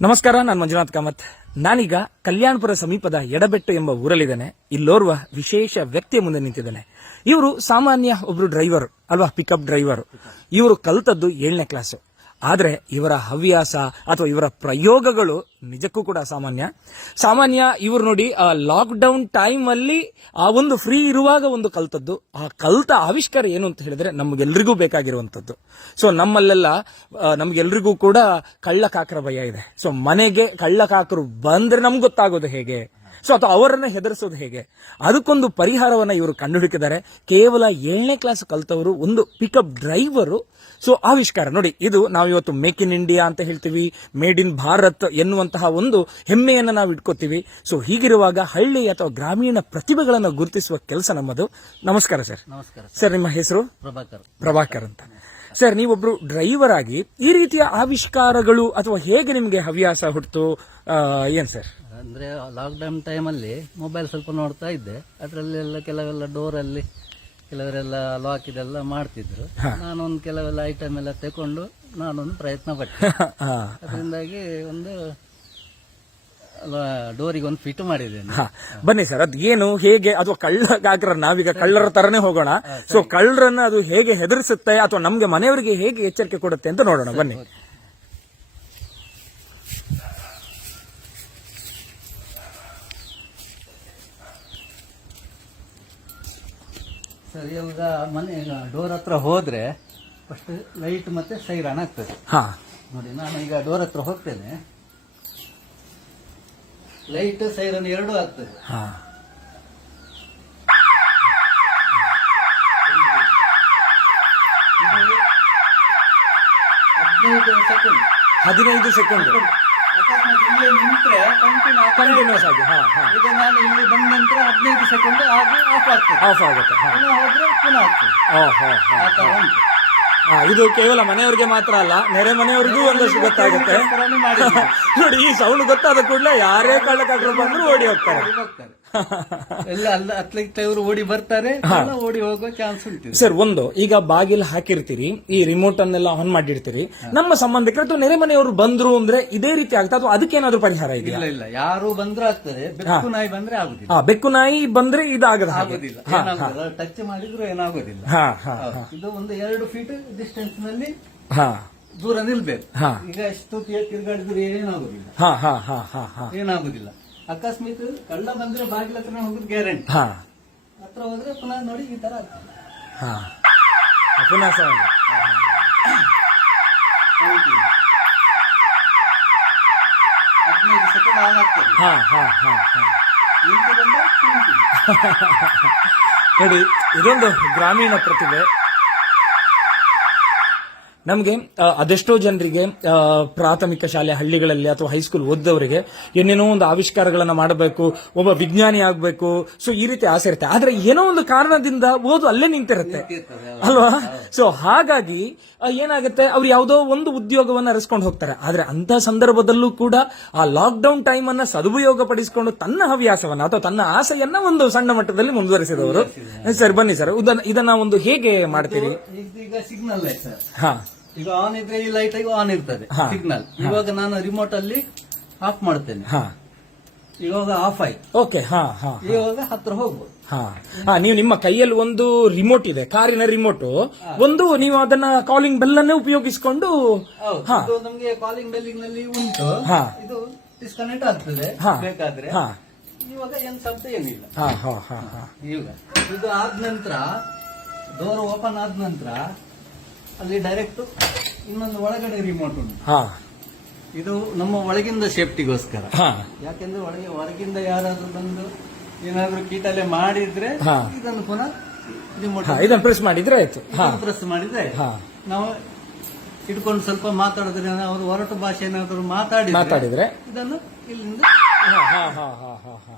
ನಮಸ್ಕಾರ, ನಾನು ಮಂಜುನಾಥ್ ಕಾಮತ್. ನಾನೀಗ ಕಲ್ಯಾಣಪುರ ಸಮೀಪದ ಎಡಬೆಟ್ಟು ಎಂಬ ಊರಲ್ಲಿದ್ದೇನೆ. ಇಲ್ಲೋರ್ವ ವಿಶೇಷ ವ್ಯಕ್ತಿಯ ಮುಂದೆ ನಿಂತಿದ್ದೇನೆ. ಇವರು ಸಾಮಾನ್ಯ ಒಬ್ರು ಡ್ರೈವರ್, ಅಲ್ವಾ, ಪಿಕಪ್ ಡ್ರೈವರ್. ಇವರು ಕಲ್ತದ್ದು ಏಳನೇ ಕ್ಲಾಸು. ಆದ್ರೆ ಇವರ ಹವ್ಯಾಸ ಅಥವಾ ಇವರ ಪ್ರಯೋಗಗಳು ನಿಜಕ್ಕೂ ಕೂಡ ಸಾಮಾನ್ಯ. ಸಾಮಾನ್ಯ ಇವರು ನೋಡಿ, ಆ ಲಾಕ್ಡೌನ್ ಟೈಮ್ ಅಲ್ಲಿ ಆ ಒಂದು ಫ್ರೀ ಇರುವಾಗ ಒಂದು ಕಲ್ತದ್ದು. ಆ ಕಲ್ತ ಆವಿಷ್ಕಾರ ಏನು ಅಂತ ಹೇಳಿದ್ರೆ ನಮಗೆಲ್ರಿಗೂ ಬೇಕಾಗಿರುವಂಥದ್ದು. ಸೊ ನಮ್ಮಲ್ಲೆಲ್ಲ ನಮಗೆಲ್ಲರಿಗೂ ನಮ್ಗೆಲ್ರಿಗೂ ಕೂಡ ಕಳ್ಳಕಾಕರ ಭಯ ಇದೆ. ಸೊ ಮನೆಗೆ ಕಳ್ಳ ಕಾಕರು ಬಂದ್ರೆ ನಮ್ಗೆ ಗೊತ್ತಾಗೋದು ಹೇಗೆ? ಸೊ ಅಥವಾ ಅವರನ್ನು ಹೆದರಿಸೋದು ಹೇಗೆ? ಅದಕ್ಕೊಂದು ಪರಿಹಾರವನ್ನ ಇವರು ಕಂಡುಹಿಡಿದಿದ್ದಾರೆ ಕೇವಲ ಏಳನೇ ಕ್ಲಾಸ್ ಕಲ್ತವರು ಒಂದು ಪಿಕಪ್ ಡ್ರೈವರು ಸೊ ಆವಿಷ್ಕಾರ. ನೋಡಿ ಇದು ನಾವು ಇವತ್ತು ಮೇಕ್ ಇನ್ ಇಂಡಿಯಾ ಅಂತ ಹೇಳ್ತೀವಿ ಮೇಡ್ ಇನ್ ಭಾರತ್ ಎನ್ನುವಂತಹ ಒಂದು ಹೆಮ್ಮೆಯನ್ನು ನಾವು ಇಟ್ಕೋತೀವಿ. ಸೊ ಹೀಗಿರುವಾಗ ಹಳ್ಳಿ ಅಥವಾ ಗ್ರಾಮೀಣ ಪ್ರತಿಭೆಗಳನ್ನು ಗುರುತಿಸುವ ಕೆಲಸ ನಮ್ಮದು. ನಮಸ್ಕಾರ ಸರ್ ನಮಸ್ಕಾರ ಸರ್ ನಿಮ್ಮ ಹೆಸರು? ಪ್ರಭಾಕರ್. ಪ್ರಭಾಕರ್ ಅಂತ. ಸರ್ ನೀವೊಬ್ರು ಡ್ರೈವರ್ ಆಗಿ ಈ ರೀತಿಯ ಆವಿಷ್ಕಾರಗಳು ಅಥವಾ ಹೇಗೆ ನಿಮಗೆ ಹವ್ಯಾಸ ಹುಟ್ಟಿತು ಏನ್ ಸರ್ ಅಂದ್ರೆ ಲಾಕ್ಡೌನ್ ಟೈಮಲ್ಲಿ ಮೊಬೈಲ್ ಸ್ವಲ್ಪ ನೋಡ್ತಾ ಇದ್ದೆ. ಅದರಲ್ಲೆಲ್ಲ ಕೆಲವೆಲ್ಲ ಡೋರಲ್ಲಿ ಕೆಲವರೆಲ್ಲ ಲಾಕ್ ಇದೆಲ್ಲ ಮಾಡ್ತಿದ್ರು. ನಾನೊಂದು ಕೆಲವೆಲ್ಲ ಐಟಮ್ ಎಲ್ಲ ತಗೊಂಡು ನಾನೊಂದು ಪ್ರಯತ್ನ ಪಟ್ಟೆ. ಅದರಿಂದಾಗಿ ಒಂದು ಡೋರಿಗೆ ಒಂದು ಫಿಟ್ ಮಾಡಿದ್ದೇನೆ. ಬನ್ನಿ ಸರ್ ಅದ್ ಏನು ಹೇಗೆ ಅಥವಾ ಕಳ್ಳಗಾಗ್ರ ನಾವೀಗ ಕಳ್ಳರ ತರನೇ ಹೋಗೋಣ. ಸೊ ಕಳ್ಳರನ್ನ ಅದು ಹೇಗೆ ಹೆದರಿಸುತ್ತೆ ಅಥವಾ ನಮ್ಗೆ ಮನೆಯವರಿಗೆ ಹೇಗೆ ಎಚ್ಚರಿಕೆ ಕೊಡುತ್ತೆ ಅಂತ ನೋಡೋಣ ಬನ್ನಿ. ಸರ್ ಇವಾಗ ಮನೆ ಡೋರ್ ಹತ್ರ ಹೋದ್ರೆ ಫಸ್ಟ್ ಲೈಟ್ ಮತ್ತೆ ಸೈರನ್ ಆಗ್ತದೆ. ಹಾ. ನೋಡಿ ನಾನು ಈಗ ಡೋರ್ ಹತ್ರ ಹೋಗ್ತೇನೆ. ಲೈಟ್ ಸೈರನ್ ಎರಡೂ ಆಗ್ತದೆ. ಹಾ. ಹದಿನೈದು ಸೆಕೆಂಡ್ ಹದಿನೈದು ಸೆಕೆಂಡ್ ಇಲ್ಲೇ ನಿಂತ್ರೆ ಕಂಟಿನ್ಯೂ ಕಂಟಿನ್ಯೂಸ್ ಆಗಿ ಹಾ ಹಾ. ಈಗ ನಾನು ಇಲ್ಲಿ ಬಂದ ನಂತರ ಹದಿನೈದು ಸೆಕೆಂಡ್ ಆಗಿ ಆಫ್ ಆಗ್ತದೆ. ಆಫ್ ಆಗುತ್ತೆ ಹಾ. ಪುನಃ ಹೋದ್ರೆ ಪುನಃ ಆಗ್ತದೆ. ಓ, ಹೋ, ಹೋ. ಆ ತರ ಉಂಟು. ಹಾ, ಇದು ಕೇವಲ ಮನೆಯವರಿಗೆ ಮಾತ್ರ ಅಲ್ಲ ನೆರೆ ಮನೆಯವರಿಗೂ ಒಂದಷ್ಟು ಗೊತ್ತಾಗುತ್ತೆ. ನೋಡಿ ಈ ಸೌಂಡ್ ಗೊತ್ತಾದ ಕೂಡಲೇ ಯಾರೇ ಕಳ್ಳಕಾಕರು ಬಂದ್ರು ಓಡಿ ಹೋಗ್ತಾರೆ. ಓಡಿ ಹೋಗ್ತಾರೆ. ಎಲ್ಲ ಅಲ್ಲ ಇವರು ಓಡಿ ಬರ್ತಾರೆ ಎಲ್ಲ ಓಡಿ ಹೋಗೋ ಚಾನ್ಸ್ ಉಂಟು ಸರ್ ಒಂದು ಈಗ ಬಾಗಿಲು ಹಾಕಿರ್ತೀರಿ ಈ ರಿಮೋಟ್ ಅನ್ನೆಲ್ಲ ಆನ್ ಮಾಡಿರ್ತೀರಿ ನಮ್ಮ ಸಂಬಂಧಿಕರು ಅಥವಾ ನೆರೆ ಮನೆಯವರು ಬಂದ್ರು ಅಂದ್ರೆ ಇದೇ ರೀತಿ ಆಗ್ತಾ ಅಥವಾ ಅದಕ್ಕೇನಾದ್ರೂ ಪರಿಹಾರ ಇದೆ ಇಲ್ಲ ಇಲ್ಲ ಯಾರು ಬಂದ್ರೆ ಆಗ್ತದೆ ಬೆಕ್ಕು ನಾಯಿ ಬಂದ್ರೆ ಆಗುದಿಲ್ಲ. ಹಾ ಬೆಕ್ಕು ನಾಯಿ ಬಂದ್ರೆ ಇದಾಗದ ಆಗುದಿಲ್ಲ ಏನಾಗುದಿಲ್ಲ ಟಚ್ ಮಾಡಿದ್ರು ಏನಾಗುದಿಲ್ಲ. ಹಾ ಹಾ ಹೌದು. ಇದು ಒಂದು ಎರಡು ಫೀಟ್ ಡಿಸ್ಟೆನ್ಸ್ನಲ್ಲಿ ಹಾ. ದೂರ ನಿಲ್ಬೇಕು. ಹಾ. ಈಗ ಎಷ್ಟು ತಿರುಗಾಡಿದ್ರೆ ಏನಾಗುದಿಲ್ಲ. ಹಾ ಹಾ ಹಾ ಹಾ ಹಾ. ಏನಾಗುದಿಲ್ಲ. ಅಕಸ್ಮಾತ್ ಕಳ್ಳ ಬಂದ್ರೆ ಬಾಗಿಲ ಹತ್ರ ಹೋಗುದು ಗ್ಯಾರಂಟಿ. ಹಾ. ಹತ್ರ ಹೋದ್ರೆ ಪುನಃ ನೋಡಿ ಈ ತರ ಆಗ್ತದೆ. ಹಾ. ಪುನಃ ಸೌಂಡ್ ಹೌದು. ಹದಿನೈದು ಸೆಕೆಂಡ್ ಆನ್ ಆಗ್ತದೆ ಹಾ ಹಾ ಹಾ ಹಾ. ನಿಂತು ಬಂದ್ರೆ ಕುಂತು. ನೋಡಿ ಇದೊಂದು ಗ್ರಾಮೀಣ ಪ್ರತಿಭೆ. ನಮಗೆ ಅದೆಷ್ಟೋ ಜನರಿಗೆ ಪ್ರಾಥಮಿಕ ಶಾಲೆ ಹಳ್ಳಿಗಳಲ್ಲಿ ಅಥವಾ ಹೈಸ್ಕೂಲ್ ಓದಿದವರಿಗೆ ಏನೇನೋ ಒಂದು ಆವಿಷ್ಕಾರಗಳನ್ನು ಮಾಡಬೇಕು ಒಬ್ಬ ವಿಜ್ಞಾನಿ ಆಗಬೇಕು ಸೊ ಈ ರೀತಿ ಆಸೆ ಇರುತ್ತೆ. ಆದರೆ ಏನೋ ಒಂದು ಕಾರಣದಿಂದ ಓದು ಅಲ್ಲೇ ನಿಂತಿರುತ್ತೆ. ಅಲ್ವಾ? ಸೊ ಹಾಗಾಗಿ ಏನಾಗುತ್ತೆ ಅವ್ರು ಯಾವುದೋ ಒಂದು ಉದ್ಯೋಗವನ್ನ ಅರಸ್ಕೊಂಡು ಹೋಗ್ತಾರೆ. ಆದರೆ ಅಂತ ಸಂದರ್ಭದಲ್ಲೂ ಕೂಡ ಆ ಲಾಕ್ ಡೌನ್ ಟೈಮ್ ಅನ್ನ ಸದುಪಯೋಗ ಪಡಿಸಿಕೊಂಡು ತನ್ನ ಹವ್ಯಾಸವನ್ನ ಅಥವಾ ತನ್ನ ಆಸೆಯನ್ನ ಒಂದು ಸಣ್ಣ ಮಟ್ಟದಲ್ಲಿ ಮುಂದುವರಿಸಿದವರು. ಸರ್ ಬನ್ನಿ ಸರ್. ಇದನ್ನ ಒಂದು ಹೇಗೆ ಮಾಡ್ತೀರಿ? Signal sir. ಹಾ. ಈಗ ಆನ್ ಇದ್ರೆ ಈ ಲೈಟ್ ಆನ್ ಇರ್ತದೆ ಸಿಗ್ನಲ್ ಇವಾಗ ನಾನು ರಿಮೋಟ್ ಅಲ್ಲಿ ಆಫ್ ಮಾಡ್ತೇನೆ. ಹಾ. ಇವಾಗ ಆಫ್ ಆಯ್ತು. ಓಕೆ ಹಾ ಹಾ ಇವಾಗ ಹತ್ರ ಹೋಗ್ಬೋದು. ಹಾ. ಹಾ ನೀವು ನಿಮ್ಮ ಕೈಯಲ್ಲಿ ಒಂದು ರಿಮೋಟ್ ಇದೆ ಕಾರಿನ ರಿಮೋಟ್ ಒಂದು ನೀವು ಅದನ್ನ ಕಾಲಿಂಗ್ ಬೆಲ್ ಅನ್ನೇ ಉಪಯೋಗಿಸಿಕೊಂಡು ಹೌದು ಇದು ನಮ್ಗೆ ಕಾಲಿಂಗ್ ಬೆಲ್ಲಿಂಗ್ನಲ್ಲಿ ಉಂಟು. ಹಾ. ಇದು ಡಿಸ್ಕನೆಕ್ಟ್ ಆಗ್ತದೆ ಹಾ. ಬೇಕಾದ್ರೆ. ಹಾ. ಇವಾಗ ಏನ್ ಶಬ್ದ ಏನಿಲ್ಲ. ಹಾ ಹಾ ಹಾ ಹಾ. ಈಗ ಇದು ಆದ ನಂತರ ಡೋರ್ ಓಪನ್ ಆದ ನಂತರ ಅಲ್ಲಿ ಡೈರೆಕ್ಟ್ ಇನ್ನೊಂದು ಒಳಗಡೆ ರಿಮೋಟ್ ಉಂಟು. ಹಾ. ಇದು ನಮ್ಮ ಒಳಗಿಂದ ಸೇಫ್ಟಿಗೋಸ್ಕರ ಹಾ. ಯಾಕೆಂದ್ರೆ ಒಳಗೆ ಹೊರಗಿಂದ ಯಾರಾದ್ರೂ ಬಂದು ಏನಾದ್ರೂ ಕೀಟಲೆ ಮಾಡಿದ್ರೆ ಹಾ. ಇದನ್ನು ಪುನಃ ರಿಮೋಟ್ ಹಾ ಇದನ್ನ ಪ್ರೆಸ್ ಮಾಡಿದ್ರೆ ಆಯ್ತು. ಹಾ. ಪ್ರೆಸ್ ಮಾಡಿದ್ರೆ ಆಯ್ತು. ಹಾ. ನಾವು ಇಟ್ಕೊಂಡು ಸ್ವಲ್ಪ ಮಾತಾಡಿದ್ರೆ ಅವರು ಹೊರಟು ಭಾಷೆ ಏನಾದ್ರು ಮಾತಾಡಿ ಮಾತಾಡಿದ್ರೆ. ಇದನ್ನು ಇಲ್ಲಿಂದ ಹಾ ಹಾ ಹಾ ಹಾ ಹಾ ಹಾ.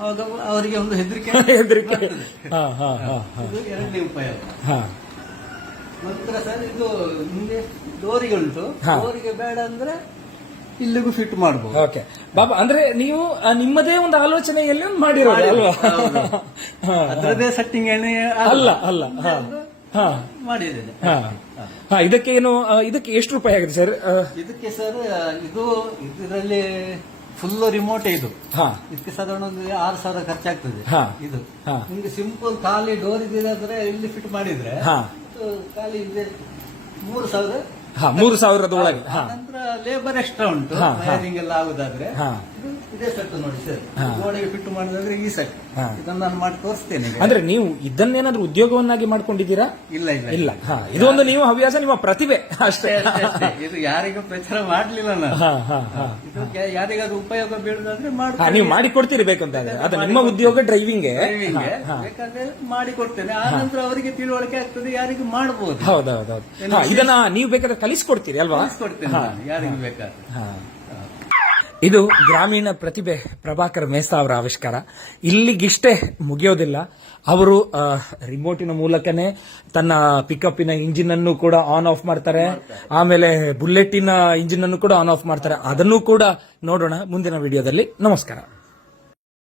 ಅವಾಗ ಅವರಿಗೆ ಒಂದು ಹೆದರಿಕೆ ಹೆದರಿಕೆ. ಬರ್ತದೆ. ಹಾ ಹಾ ಹಾ ಹಾ. ಇದು ಎರಡನೇ ಉಪಾಯ ಹಾ. ನಂತರ ಸರ್ ಇದು ನಿಮ್ಗೆ ಡೋರಿಗೆ ಉಂಟು ಹಾ. ಡೋರಿಗೆ ಬೇಡ ಅಂದ್ರೆ ಇಲ್ಲಿಗೂ ಫಿಟ್ ಮಾಡಬಹುದು ಓಕೆ. ಬಾಬಾ ಅಂದ್ರೆ ನೀವು ಆ, ನಿಮ್ಮದೇ ಒಂದು ಆಲೋಚನೆಯಲ್ಲಿ ಒಂದು ಮಾಡಿರೋದು ಅಲ್ವಾ? ಹಾ. ಅದರದೇ ಸೆಟ್ಟಿಂಗ್ ಏನೇ ಅಲ್ಲ ಅಲ್ಲ. ಹಾ. ಹಾ. ಮಾಡಿದ್ದೇನೆ. ಹಾ. ಹಾ. ಇದಕ್ಕೆ ಏನು ಆ, ಇದಕ್ಕೆ ಎಷ್ಟು ರೂಪಾಯಿ ಆಗಿದೆ ಸರ್? ಆ, ಇದಕ್ಕೆ ಸರ್ ಇದು ಇದರಲ್ಲಿ ಫುಲ್ ರಿಮೋಟ್ ಇದು. ಹಾ. ಇದಕ್ಕೆ ಸಾಧಾರಣ ಒಂದು ಆರು ಸಾವಿರ ಖರ್ಚಾಗ್ತದೆ. ಹಾ. ಇದು. ಹಾ. ನಿಮ್ಗೆ ಸಿಂಪಲ್ ಖಾಲಿ ಡೋರ್ ಇದ್ರೆ ಇಲ್ಲಿ ಫಿಟ್ ಮಾಡಿದ್ರೆ ಹಾ. ಇದು ಖಾಲಿ ಇದೆ ಮೂರು ಸಾವಿರ ಹಾ ಮೂರು ಸಾವಿರದ ಒಳಗೆ ಹಾ ನಂತರ ಲೇಬರ್ ಎಕ್ಸ್ಟ್ರಾ ಉಂಟು ಹಾ, ಹಾ. ವೈರಿಂಗ್ ಎಲ್ಲ ಆಗುದಾದ್ರೆ ಹಾ. ಇದು ಇದೇ ಸೆಟ್ ನೋಡಿ ಸರ್. ಹಾ. ಗೋಡೆಗೆ ಫಿಟ್ ಮಾಡಿದ್ರೆ ಈ ಸೆಟ್. ಇದನ್ನ ನಾನು ಮಾಡಿ ತೋರಿಸ್ತೇನೆ ಅಂದ್ರೆ ನೀವು ಇದನ್ನೇನಾದ್ರೂ ಉದ್ಯೋಗವನ್ನಾಗಿ ಮಾಡ್ಕೊಂಡಿದ್ದೀರಾ? ಇಲ್ಲ ಇಲ್ಲ ಇಲ್ಲ. ಹಾ. ಇದು ಒಂದು ನೀವು ಹವ್ಯಾಸ ನಿಮ್ಮ ಪ್ರತಿಭೆ. ಅಷ್ಟೇ. ಇದು ಯಾರಿಗೂ ಪ್ರಚಾರ ಮಾಡ್ಲಿಲ್ಲ ನಾನು. ಹಾ ಹಾ ಹಾ. ಇದು ಕೆ- ಯಾರಿಗಾದ್ರೂ ಉಪಯೋಗ ಬೀಳುದಾದ್ರೆ ಹಾ ಮಾಡ್ತೀನಿ. ನೀವು ಮಾಡಿ ಕೊಡ್ತೀರಿ ಬೇಕಂತ ಅದು ನಿಮ್ಮ ಉದ್ಯೋಗ ಡ್ರೈವಿಂಗ್ ಮಾಡಿಕೊಡ್ತೇನೆ ಬೇಕಾದ್ರೆ ಮಾಡಿ ಕೊಡ್ತೇನೆ ಆ ನಂತರ ಅವರಿಗೆ ತಿಳುವಳಿಕೆ ಆಗ್ತದೆ ಯಾರಿಗೂ ಮಾಡಬಹುದು ಹೌದೌದೌದು. ಹಾ ಇದನ್ನ ನೀವು ಬೇಕಾದ್ರೆ ಕಲಿಸ್ಕೊಡ್ತೀರಿ ಅಲ್ವಾ? ಕಲಿಸ್ಕೊಡ್ತೇನೆ ನಾನು ಯಾರಿಗೂ ಬೇಕಾದ್ರೆ. ಹಾ. ಇದು ಗ್ರಾಮೀಣ ಪ್ರತಿಭೆ ಪ್ರಭಾಕರ್ ಮೇಸ್ತಾ ಅವರ ಆವಿಷ್ಕಾರ. ಇಲ್ಲಿಗಿಷ್ಟೇ ಮುಗಿಯೋದಿಲ್ಲ. ಅವರು ರಿಮೋಟಿನ ಮೂಲಕನೇ ತನ್ನ ಪಿಕಪ್ಪಿನ ಇಂಜಿನ್ ಅನ್ನು ಕೂಡ ಆನ್ ಆಫ್ ಮಾಡ್ತಾರೆ. ಆಮೇಲೆ ಬುಲೆಟಿನ ಇಂಜಿನ್ ಅನ್ನು ಕೂಡ ಆನ್ ಆಫ್ ಮಾಡ್ತಾರೆ. ಅದನ್ನು ಕೂಡ ನೋಡೋಣ ಮುಂದಿನ ವಿಡಿಯೋದಲ್ಲಿ ನಮಸ್ಕಾರ.